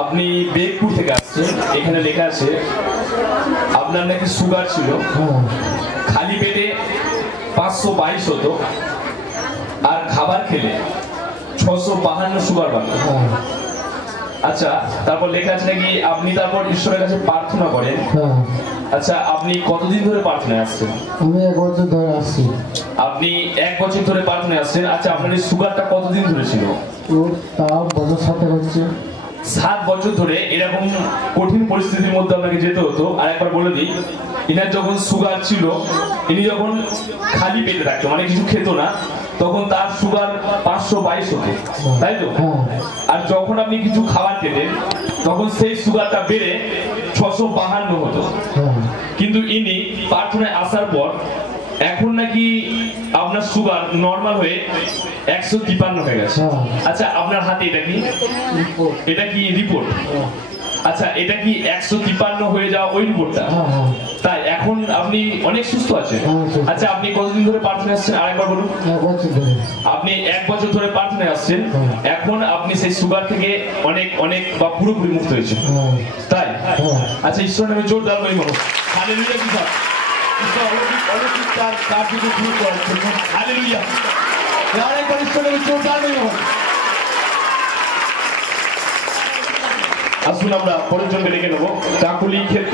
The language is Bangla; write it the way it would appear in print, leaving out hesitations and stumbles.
আপনি বেগপুর থেকে আসছেন, এখানে লেখা আছে আপনার নাকি সুগার ছিল, খালি পেটে 522 হতো, আর খাবার খেলে 652 সুগার বাড়তো। আচ্ছা, তারপর লেখা আছে নাকি আপনি তারপর ঈশ্বরের কাছে প্রার্থনা করেন। আচ্ছা, আপনি কতদিন ধরে প্রার্থনায় আসছেন? আমি 1 বছর ধরে আসছি। আপনি 1 বছর ধরে প্রার্থনায় আসছেন। আচ্ছা, আপনার এই সুগারটা কতদিন ধরে ছিল? তাও বছর 7 হচ্ছে। 7 বছর ধরে এরকম কঠিন পরিস্থিতির মধ্যে আপনাকে যেতে হতো। আর একবার বলে দিই, ইনার যখন সুগার ছিল, ইনি যখন খালি পেটে থাকতো, মানে কিছু খেত না, তখন তার সুগার 522 হতো, তাই তো? আর যখন আপনি কিছু খাবার খেতেন, তখন সেই সুগারটা বেড়ে 652 হতো। কিন্তু ইনি প্রার্থনায় আসার পর এখন নাকি আপনার সুগার নরমাল হয়ে 153 হয়ে গেছে। আচ্ছা, আপনার হাতে এটা কি? এটা কি রিপোর্ট? আচ্ছা, এটা কি 153 হয়ে যাওয়া ওই রিপোর্টটা? তাই এখন আপনি অনেক সুস্থ আছেন। আচ্ছা, আপনি কতদিন ধরে প্রার্থনায় আসছেন আরেকবার বলুন। 1 বছর ধরে। আপনি 1 বছর ধরে প্রার্থনায় আসছেন। এখন আপনি সেই সুগার থেকে অনেক অনেক বা পুরোপুরি মুক্ত হয়েছেন, তাই? আচ্ছা, ঈশ্বরের নামে জোরদার মহিমা হোক। হালেলুয়া। কি স্যার, ঈশ্বর অলৌকিক তার কার্যকে শুরু করার জন্য হালেলুয়া। আরেকবার ঈশ্বরের নামে জোরদার মহিমা হোক। আসুন আমরা পরের জন্য ডেকে নেবো কাকুলি ক্ষেত্র।